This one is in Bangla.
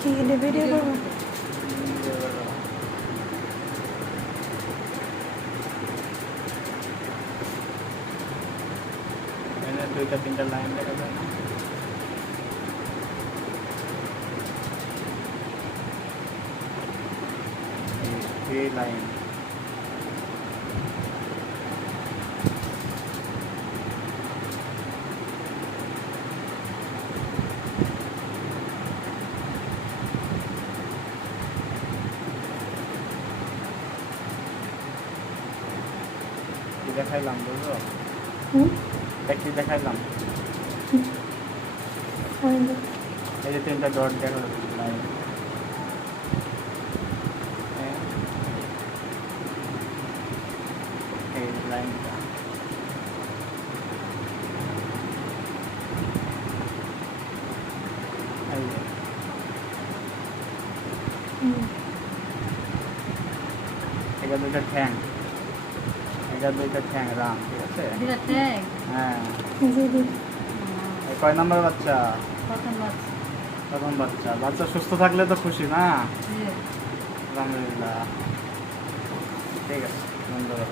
কি গেলে ভিডিও করবো? দুইটা তিনটা লাইন দেখা যায় না? এই লাইন কি দেখাইলাম বুঝলো? কি দেখাইলাম? এই যে তিনটা ডট দেখা যাচ্ছে লাইন। এই লাইনটা এই যে এটা দুইটা ঠ্যাং, এটা দুইটা ঠ্যাং রাম, ঠিক আছে? হ্যাঁ। এই কয় নাম্বার বাচ্চা? প্রথম বাচ্চা। বাচ্চা সুস্থ থাকলে তো খুশি না? আলহামদুলিল্লাহ। ঠিক আছে, বন্ধুরা।